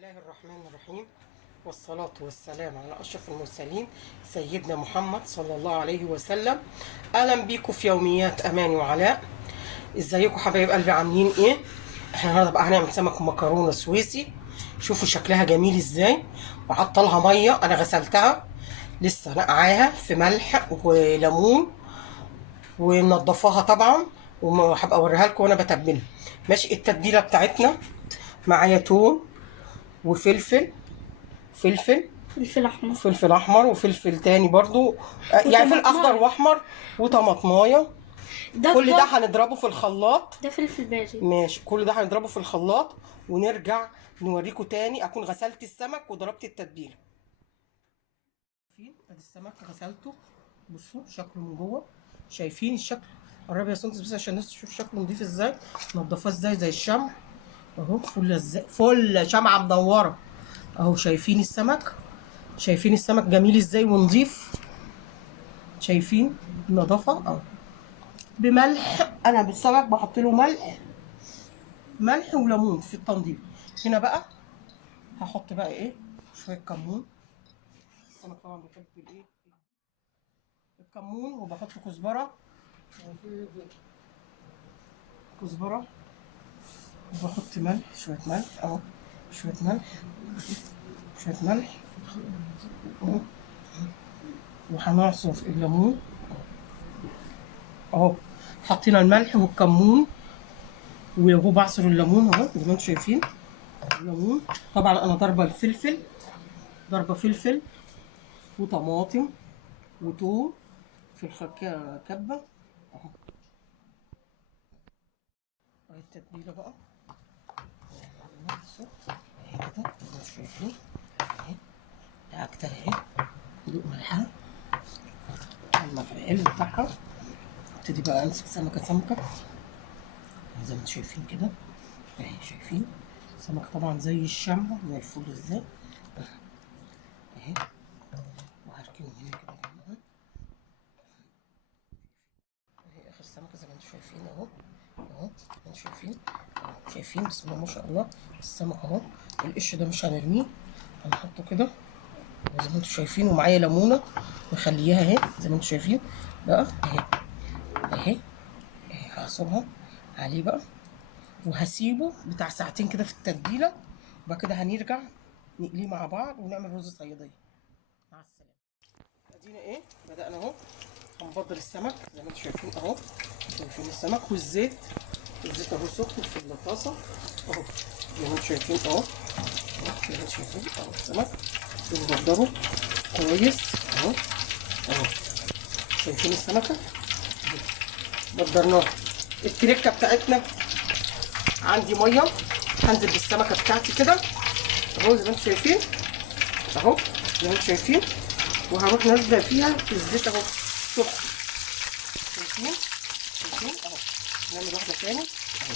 الله الرحمن الرحيم، والصلاة والسلام على أشرف المرسلين سيدنا محمد صلى الله عليه وسلم. أهلا بيكم في يوميات أماني وعلاء. ازيكم حبايب قلبي، عاملين ايه؟ احنا النهارده بقى هنعمل سمك ومكرونة سويسي. شوفوا شكلها جميل ازاي، وحاطه لها ميه انا غسلتها لسه نقعاها في ملح وليمون ومنضفاها طبعا، وهبقى اوريها لكم وانا بتبلها. ماشي، التتبيله بتاعتنا معايا توم وفلفل، فلفل احمر وفلفل تاني برضو، يعني فلفل اخضر واحمر وطماطمايه. كل ده هنضربه في الخلاط. ده فلفل بارد. ماشي، كل ده هنضربه في الخلاط ونرجع نوريكم تاني اكون غسلت السمك وضربت التتبيله. ادي السمك غسلته، بصوا شكله من جوه، شايفين الشكل؟ قرب يا سنتس بس عشان الناس تشوف شكله نضيف ازاي، نضفاه ازاي زي الشمع اهو، فل شمعه مدوره اهو. شايفين السمك؟ شايفين السمك جميل ازاي ونضيف؟ شايفين النظافه اهو. بملح، انا بالسمك بحط له ملح وليمون في التنظيف. هنا بقى هحط بقى ايه، شويه كمون. السمك طبعا بيحب الايه، الكمون، وبحط كزبره، وبحط ملح، شويه ملح اهو، شويه ملح اهو. وهنعصر الليمون اهو. حطينا الملح والكمون وهو بعصر الليمون اهو زي ما انتم شايفين. الليمون طبعا انا ضاربه فلفل وطماطم وتوم في الكبه اهو. اهي التتبيله بقى اهي كده زي ما انتم شايفين اهي. هكتر اهي، دوق ملحها الملح الحلو بتاعها. ابتدي بقى امسك سمكه زي ما انتم شايفين كده اهي. شايفين سمك طبعا زي الشمع زي الفل ازاي اهي. وهركنه هنا كده جنبها اهي. اخر سمكه زي ما انتم شايفين اهو انتم شايفين اهو. شايفين بسم الله ما شاء الله السمك اهو. القش ده مش هنرميه، هنحطه كده زي ما انتم شايفين. ومعايا ليمونه مخليها اهي زي ما انتم شايفين بقى اهي هعصرها عليه بقى، وهسيبه بتاع ساعتين كده في التتبيله، وبعد كده هنرجع نقليه مع بعض ونعمل رز صياديه. مع السلامه. ادينا ايه بدأنا اهو. هنبدر السمك زي ما انتم شايفين اهو. شايفين السمك والزيت، الزيت اهو سخن في الطاسه اهو زي ما انتم شايفين اهو. زي ما انتم شايفين اهو السمك بنبدره كويس اهو. شايفين السمكه بدرناها. التركه بتاعتنا عندي ميه، هنزل بالسمكه بتاعتي كده اهو زي ما انتم شايفين اهو زي ما انتم شايفين. وهروح نازله فيها في الزيت اهو سخن. شايفين اهو. نعمل واحده تاني اهو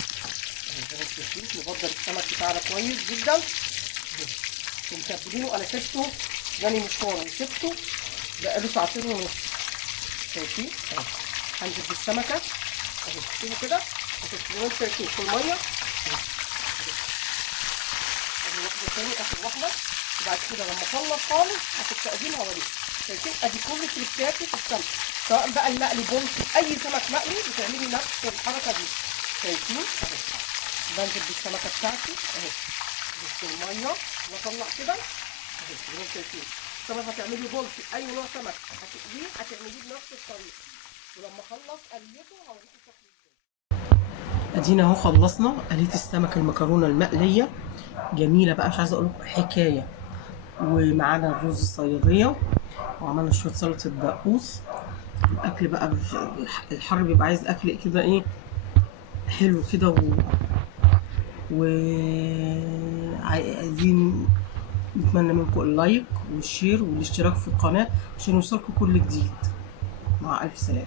زي ما انتم شايفين. نبدر السمك بتاعنا كويس جدا اهو. ومتبلينه انا سبته جاني مشوار وسبته بقاله ساعتين ونص. شايفين اهو. هنزل بالسمكه اهو. شوفوا كده زي ما انتم شايفين في الميه اهو. واحده تاني اخر واحده، وبعد كده لما اخلص خالص هاخد تقديم هوريكم. شايفين ادي كل تريكاتي في السمك، سواء بقى المقلي بولتي اي سمك مقلي بتعملي نفس الحركه دي. شايفين اهو. بنزل بالسمكه بتاعتي اهي بس الميه واطلع كده اهي زي ما انتم شايفين. طبعا هتعملي بولتي اي نوع سمك هتقليه هتعمليه بنفس الطريقه، ولما اخلص قليته هوريكم شكله ازاي. ادينا اهو خلصنا قليت السمك المكرونه المقليه جميله بقى، مش عايزه اقول لكم حكايه. ومعانا الرز الصياديه، وعملنا شويه سلطه دقوس. الاكل بقى الحر بيبقى عايز اكل كده ايه حلو كده عايزين نتمنى منكم اللايك والشير والاشتراك في القناه عشان يوصلكم كل جديد. مع الف سلامه.